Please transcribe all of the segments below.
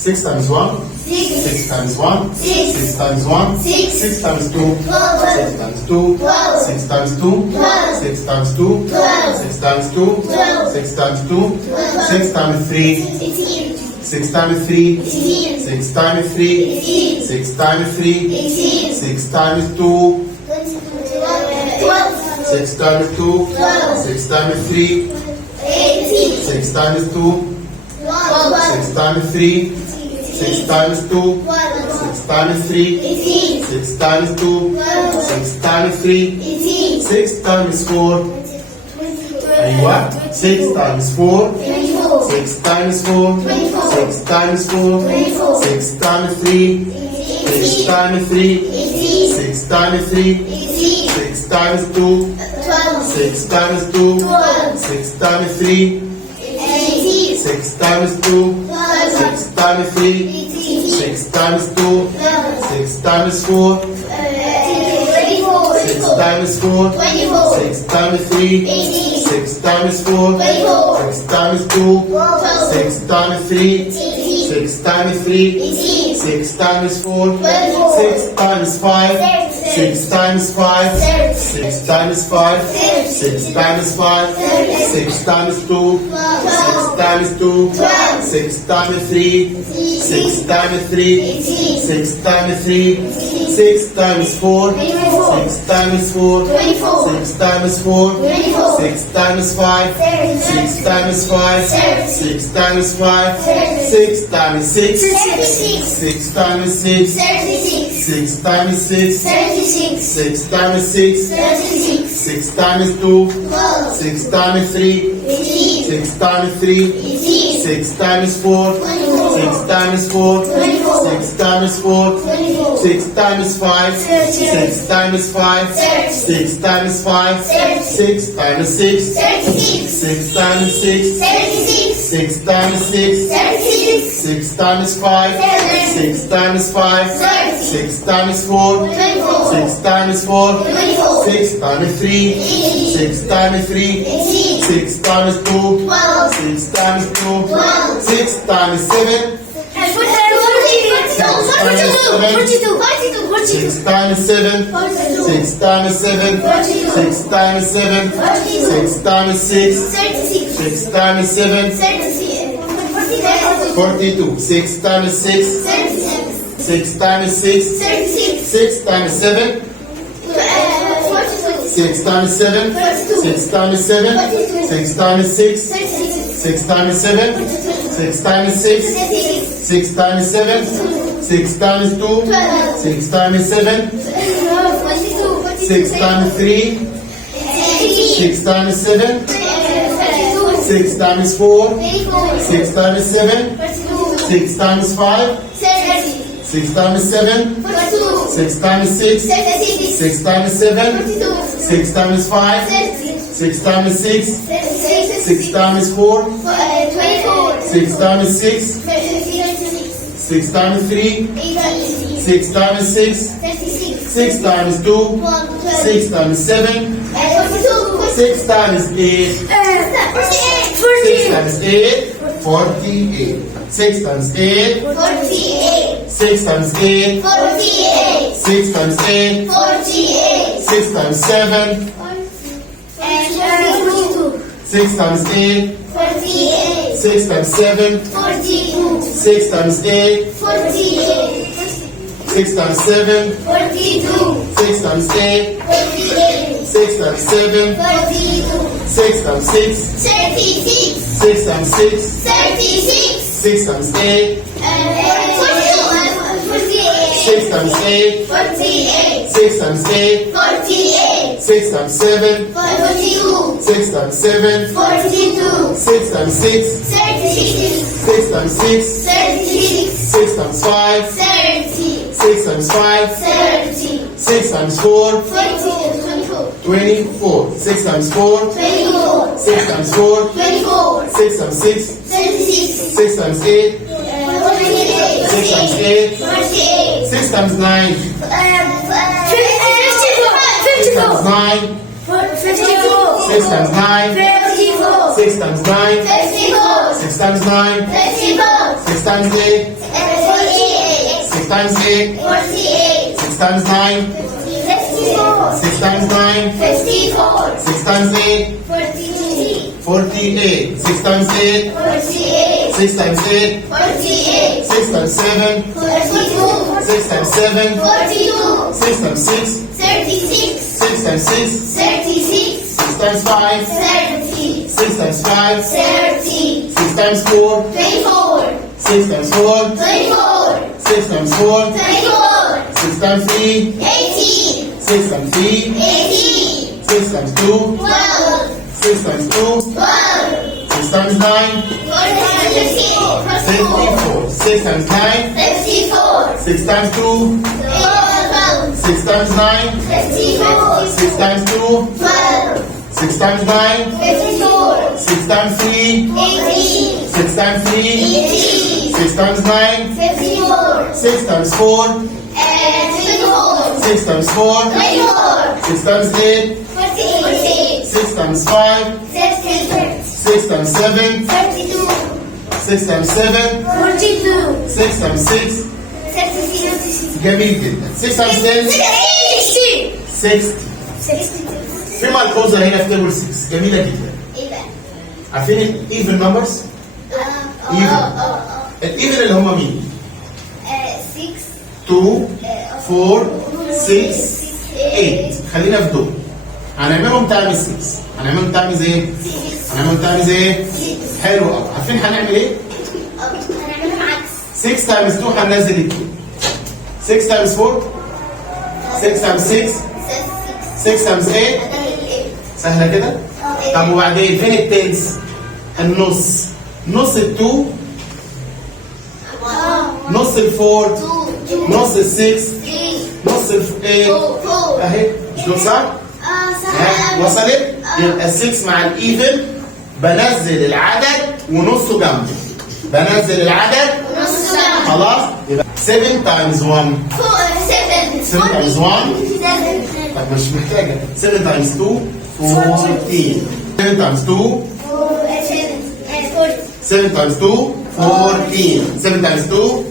6 times 1, 6 times 1, 6 times 1, 6 times 2, 6 times 2, 6 times 2, 6 times 2, 6 times 2, 6 times 2, 6 times 3, 6 times 3, 6 times 3, 6 times 3, 6 times 2, 6 times 2, 6 times 3, 6 times 2, 6 times 3, 6 times 2, 6 times 3, 6 times 2, 6 times 3, 6 times 4. أيوة 6 times 4, 6 times 4, 6 times 4, 6 times 3, 6 times 3, 6 times 3, 6 times 2, 6 times 2, 6 times 3, 6 times 2, 6 times 3, 6 times 2, 6 times 4, 6 times 4, 6 times 3, 6 times 4, 6 times 2, 6 times 3, 6 times 3, 6 times 4, 6 times 5, 6 times 5, 6 times 5, 6 times 5, 6 times 2, 6 times 2, 6 times 3, 6 times 3, 6 times 3, 6 times 4, 6 times 4, 6 times 4, 6 times 5, 6 times 5, 6 times 5, 6 times 6, 6 times 6, 6 times 6, 6 times 6, 6 times 2, 6 times 3, 6 times 3, 6 times 4, 6 times 4, 6 times 4, 6 times 5, 6 times 5, 6 times 5, 6 times 6, 6 times 6, 6 times 6, 6 times 5, 6 times 5, 6 times 4, 6 times 4, 6 times 3, 6 times 3, 6 times 2, 6 times 2, 6 times 7, 6 times 7, 6 times 7, 6 times 7, 6 times 6, 6 times 7, 42, 6 times 6, 6 times 6, 6 times 7, 6 times 7, 6 times 7, 6 times 6, 6 times 7, 6 times 6, 6 times 7, 6 times 2, 6 times 7, 6 times 3, 6 times 7, 6 times 4, 6 times 7, 6 times 5, 6 times 7, 6 times 6, 6 times 7, 6 times 5, 6 times 6, 6 times 4, 6 times 6, 6 times 3, 6 times 6, 6 times 2, 6 times 7, 6 times 8, 6 times 8, 48. 6 times 8, 6 times 8, 6 times 8, 6 times 7, 6 times 8, 6 times 7, 6 times 8, 6 times 7, 6 times 8, 6 times 7, 6 times 6, 6 times 6, 6 times 8, 6 times 8, 6 times 8, 6 times 7, 6 times 7, 6 times 6, 6 times 6, 6 times 5, 6 times 5, 6 times 4, 24. 6 times 4, 6 times 4, 6 times 6, 6 times 8, 6 times 8, 6 times 9, 6 times 9, 54. 6 times 9. 54. 6 times 9. 54. 6 times 9. 54. 6 times 8. 48. 6 times 8. 48. 6 times 9. 54. 6 times 9. 54. 6 times 8. 43. 48. 6 times 8. 48. 6 times 8. 48. 6 times 7. 42. 6 times 7. 42. 6 times 6. 36. 6 times 6. 36. 6 times 5. 30. 6 times 5. 30. 6 times 4. 24. 6 times 4. 24. 6 times 4. 24. 6 times 3. 18. 6 times 3. 18. 6 times 2. 12. 6 times 2. 12. 6 times 9. 54. 54. 6 times 9. 54. 6 times 2. 12. 6 times 9. 54. 6 times 2. 12. 6 times 9. 54. 6 times 3. 18. 6 times 3. 18. 6 times 9. 54. 6 times 4. 24. 6 times 4. 24. 6 times 8. 48. 6 times 5. 36. 6 times 7. 32. 6 times 7. 42. 6 times 6. 36. جميل جدا. 6 times 10. 60. 62. في ملحوظة هنا في تيبل 6 جميلة جدا. ايه ده؟ عارفين الايفن نمبرز؟ الايفن اللي هم مين؟ 2 4 6 8. خلينا في دول. هنعملهم تايمز 6. هنعملهم تايمز ايه؟ هنعملهم تايمز ايه؟ حلو قوي. عارفين هنعمل ايه؟ هنعملهم عكس. 6 تايمز 2 هننزل ال 2. 6 تايمز 4. 6 تايمز 6. 6 تايمز 8. سهلة كده؟ طب وبعدين فين التنس؟ النص. نص ال 2. نص ال 4. نص ال 6. نص ال 8. اهي مش دول صح؟ وصلت؟ يبقى 6 مع الايفن بنزل العدد ونصه جنبه. بنزل العدد خلاص؟ يبقى 7 تايمز 1. 7 تايمز 1. طب مش محتاجة. 7 تايمز 2 14. 7 تايمز 2 7 تايمز 2 14. 7 تايمز 2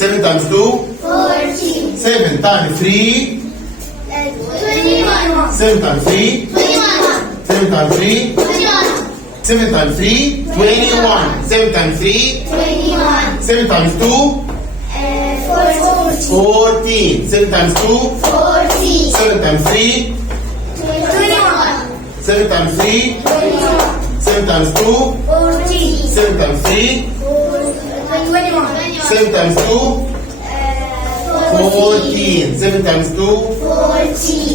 7 تايمز 2 7 تايمز 3 7 تايمز 3 7 تايمز 3 7 تايمز 3 21. 7 تايمز 3 7 تايمز 2 14. 7 تايمز 2 7 تايمز 3 7 تايمز 3 7 تايمز 2 7 تايمز 3 7 تايمز 2 14. 7 times 2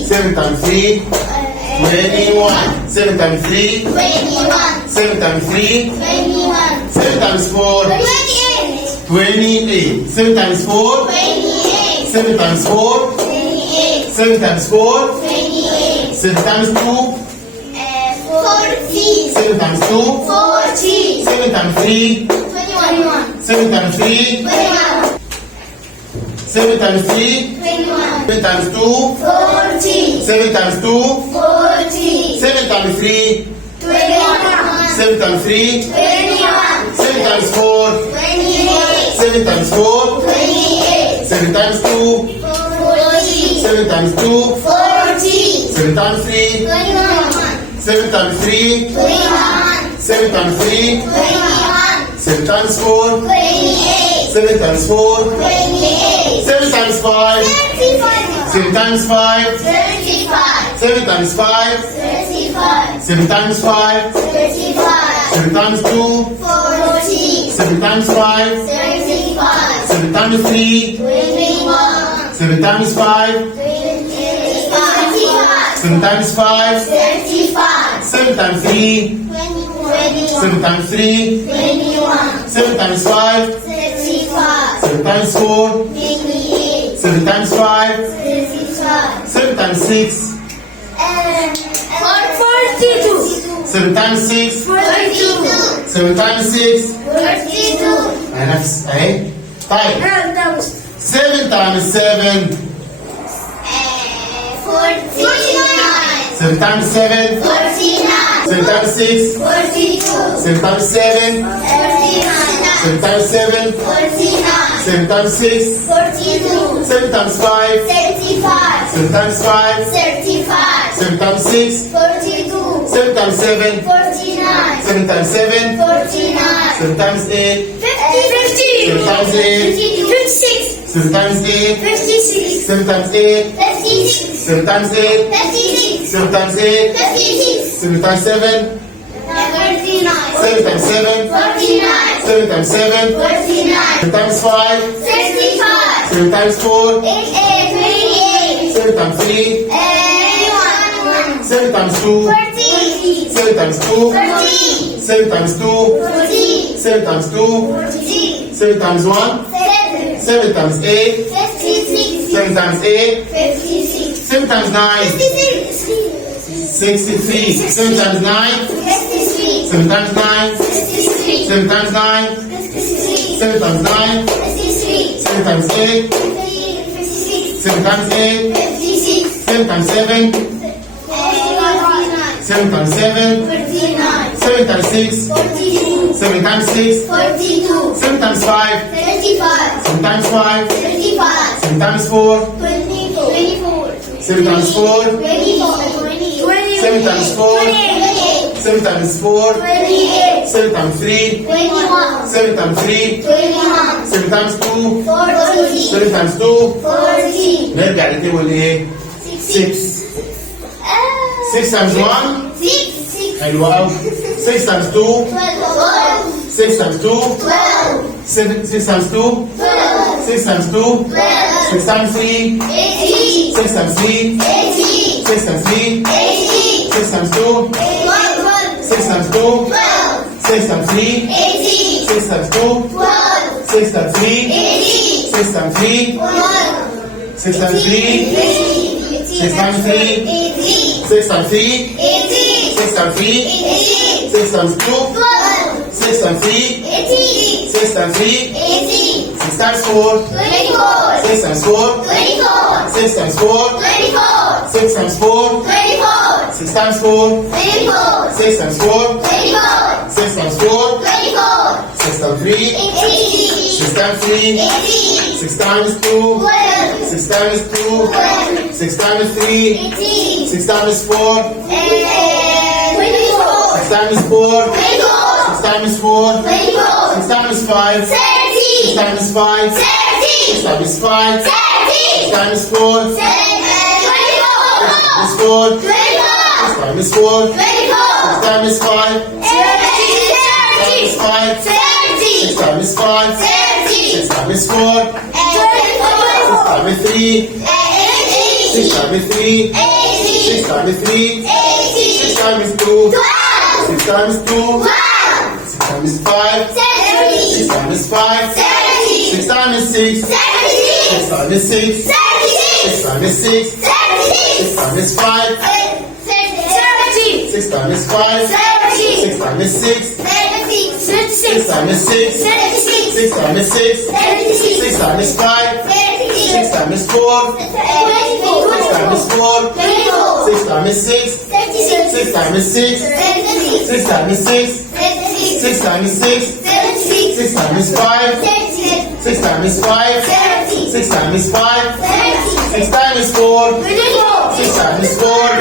7 times 3 21. 7 times 3 7 times 3 7 times 4 28. 7 times 4 7 times 4 7 times 4 7 times 2 7 times 2 7 times 3 7 times 3 7 times 3 7 times 2 7 times 2 7 times 3 7 times 3 7 times 4 7 times 4 7 times 2 7 times 2 7 times 3 7 times 3 7 times 3 7 times 4 7 times 4 7 times 5 7 times 5 7 times 5 7 times 5 7 times 2 7 times 5 7 times 3 7 times 5 7 times 5 7 times 3 7 times 3 7 times 5 7 times 4 7 times 5 7 times 6 7 times 6 7 times 6 نفس اهي. طيب 7 times 7 49 7 times 7. 49. 7 times 6. 42. 7 times 7. 39. 7 times 7. 49. 7 times 6. 42. 7 times 5. 35. 7 times 5. 35. 7 times 6. 42. 7 times 7. 49. 7 times 7. 49. 7 times 8. 50. 7 times 8. 56. 7 times 8. 56. 7 times 8. 56. 7 times 8. 56. 7 times 8. 56. 7 times 7. 49. 7 times 7. 49. 7 times 7. 49. 7 times 5. 65. 7 times 4. 28. 7 times 3. 81. 7 times 2. 40. 7 times 2. 40. 7 times 2. 40. 7 times 2. 40. 7 times 1. 7. 7 times 8. 56. 7 times 8. 56. 7 times 9. 63. 7 times 9. 63. 7 times 9. 63. 7 times 9. 63. 7 times 9. 63. 7 times 8. 56. 7 times 8. 56. 7 times 7. 7 times 7. 49. 7 times 6. 42. 7 times 6. 42. 7 times 5. 35. 7 times 5. 35. 7 times 4. 24. 7 times 4. 24. 7 times 4. 28. 7 times 4. 28. 7 times 3. 21. 7 times 3. 21. 7 times 2. 40. 7 times 2. 40. نرجع لتيبل ايه؟ 6. 6 times 1. 6. حلو قوي. 6 times 2. 6 times 2. 6 times 2. 6 times 2. 6 times 3. 6 times 3. 6 times 3. 6 times 2. 6 times 2. 6 times 3. 6 times 2. 6 times 3. 6 times 3. 6 times 3. 6 times 3. 6 times 3. 6 times 3. 6 times 2. 6 times 3. 6 times 3. 6 times 4. 6 times 4. 6 times 4. 6 times 4. 6 times 4. 6 times 4. 6 times 4. 6 times 3. 6 times 3. 6 times 2. 6 times 2. 6 times 3. 6 times 4. 6 times 4. 6 times 4. 6 times 5. 6 times 5. 6 times 5. 6 times 4. 6 times 4. 6 times 4. 6 times 5. 6 times 5. 6 times 5. 6 times 4. 6 times 3. 6 times 3. 6 times 3. 6 times 2. 6 times 2. 6 times 5. 6 times 5. 6 times 6. 6 times 6. 6 times 6. 6 times 5. 6 times 5. 6 times 6. 6 times 6. 6 times 6. 6 times 5. 6 times 4. 6 times 4. 6 times 6. 6 times 6. 6 times 6. 6 times 6. 6 times 5. 6 times 5. 6 times 5. 6 times 4. 6 times 4.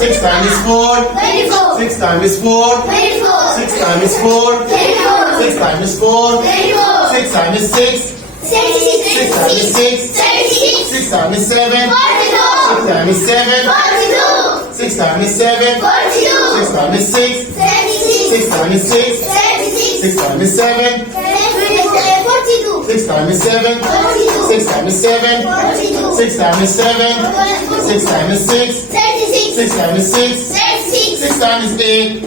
6 times 4. 6 times 4. 6 times 4. 6 times 4. 6 times 6. 6 times 6. 6 times 7. 6 times 7. 6 times 7. 6 times 6. 6 times 6. 6 times 7. 6 times 7. 6 times 7. 6 times 7. 6 times 6. 6 times 6. 6 times 8.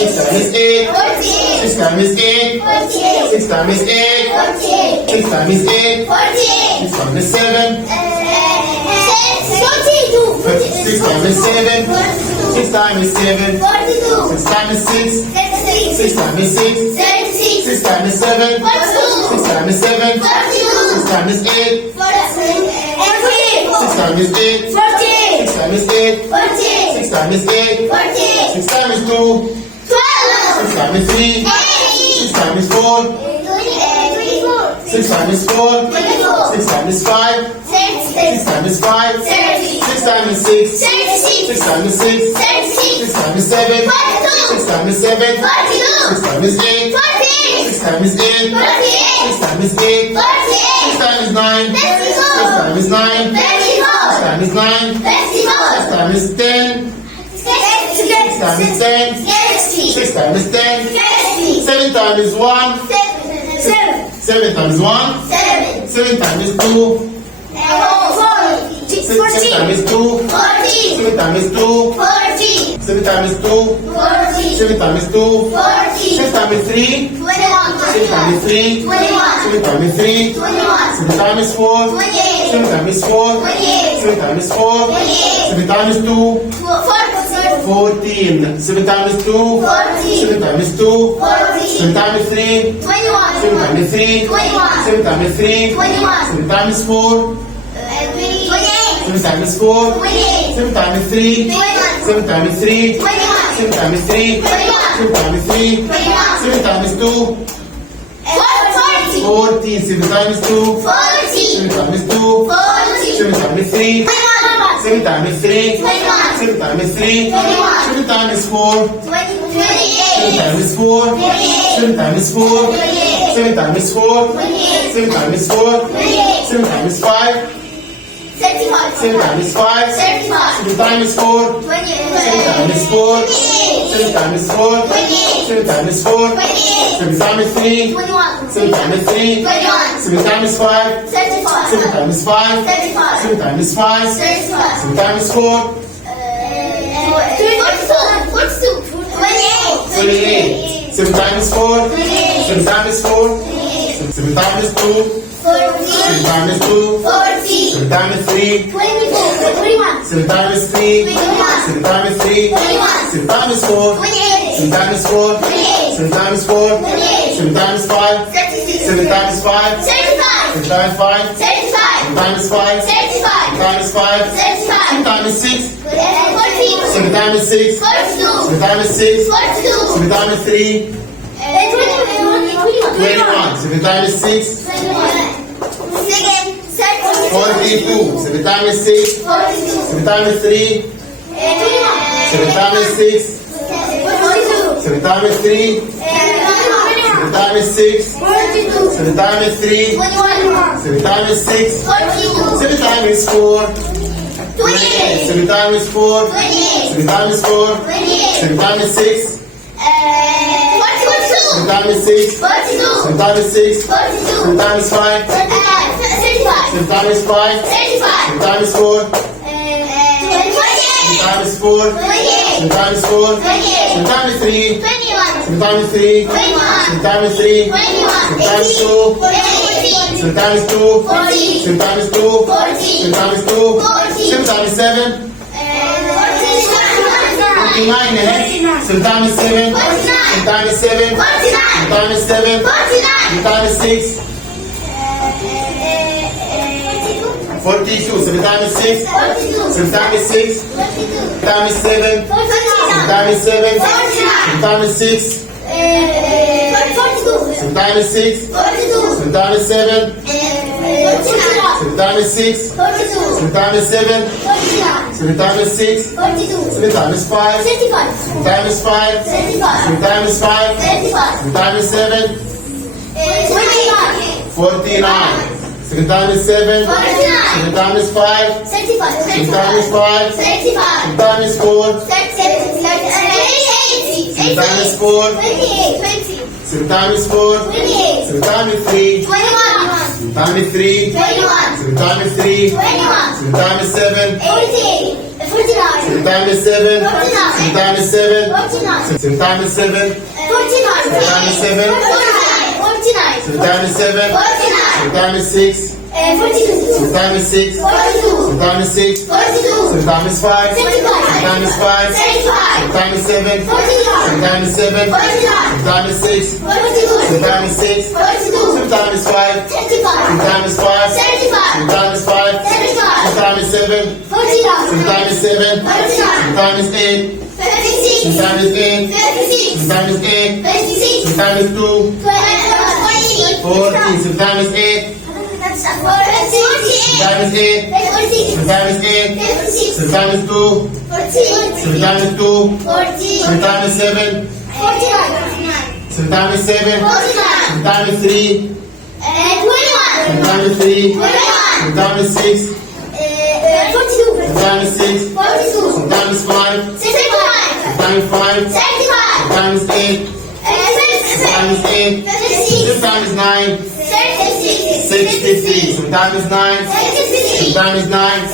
6 times 8. 6 times 8. 6 times 8. 6 times 8. 6 times 7. 6 times 7. 6 times 7. 6 times 6. 6 times 6. 6 times 7. 6 times 7. 6 times 8. 6 times 8. 6 times times 8. 14. 6 times 8. 14. 6 times 2. 12. 6 times 3. 6 times 4. 24. 6 times 4. 24. 6 times 5. 6 times 5. 30. 6 times 6. 36. 6 times 6. 6 36. times 7. 6 times 7. 6 times 8. 6 times 8. 6 times 8. 6 times 9. 6 times 9. 6 times 9. 6 times 10. 6 times 10. 6 times 10. 7 times 1. 7 times 1. 7 times 2. 7 times 2. 7 times 2. 7 times 2. 7 times 2. 7 times 3. 7 times 3. 7 times 3. 7 times 4. 7 times 4. 7 times 4. 7 times 2. 14. 7 times 2. 7 times 2. 7 times 3. 7 times 3. 7 times 3. 7 times 4. 7 times 4. 7 times 3. 7 times 3. 7 times 3. 7 times 3. 7 times 2. 14. 7 times 2. 7 times 2. 7 times 3. 7 times 3. 7 times 3. 7 times 4. 7 times 4. 7 times 4. 7 times 4. 7 times 4. 7 times 5. 7 times 5. 7 times 4. 7 times 4. 7 times 4. 7 times 4. 7 times 3. 7 times 3. 7 times 5. 7 times 5. 7 times 5. 7 times 4. 28. 7 times 4. 7 times 4. 7 times 2. 7 times 2. 7 times 3. 7 times 3. 7 times 3. 7 times 4. 7 times 4. 7 times 4. 7 times 5. 7 times 5. 7 times 5. 7 times 5. 7 times 5. 7 times 6. 7 times 6. 7 times 6. 7 times 3. 21. 7 times 6. 42. 7 times 6. 7 times 3. 7 times 6. 7 times 3. 7 times 6. 7 times 3. 7 times 6. 7 times 4. 7 times 4. 7 times 4. 7 times 6. 7 times 6. 7 times 6. 7 times 5. 7 times 5. 7 times 4. 7 times 4. 7 times 4. 7 times 3. 7 times 3. 7 times 3. 7 times 2. 7 times 2. 7 times 2. 7 times 2. 7 times 7. 49, eh? 7 times 7. 7 times 7. 7 times 7. 7 times 6. 42. 7 times 6. 7 times 6. 7 times 7. 7 times 7. 7 times 6. 7 times 6. 7 times 7. 7 times 6. 7 times 7. 7 times 6. 7 times 5. 7 times 5. 7 times 5. 7 times 7. 49. 7 times 7. 7 times 5. 7 times 5. 7 times 4. 7 times 4. 7 times 4. 7 times 3. 7 times 3. 7 times 3. 7 times 7. 7 times 7. 7 times 7. 7 times 7. 7 times 7. 7 times 7. 7 times 6. 7 times 6. 7 times 6. 7 times 5. 7 times 5. 7 times 7. 7 times 7. 7 times 6. 7 times 6. 7 times 5. 7 times 5. 7 times 5. 7 times 7. Seven times 7. 49. Seven times 8. 56. Seven times 8. 56. Seven times 8. 56. Seven times 2. 14. Seven times 8. 48. Seven times 8. 46. Seven times 8. 56. Seven times 2. 14. Seven times 2. 14. Seven times 7. 49. Seven times 7. 49. Seven times 3. 21. Seven times 3. 21. Seven times 6. 42. Seven times 6. 42. Seven times 5. 65. Seven times 5. 75. Seven times 8. Seven times 8. 6 times 9. 63. Seven times 9. Seven times 9.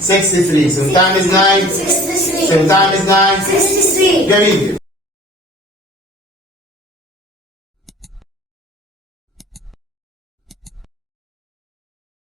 63. Seven times 9. 7 times 9. Very good.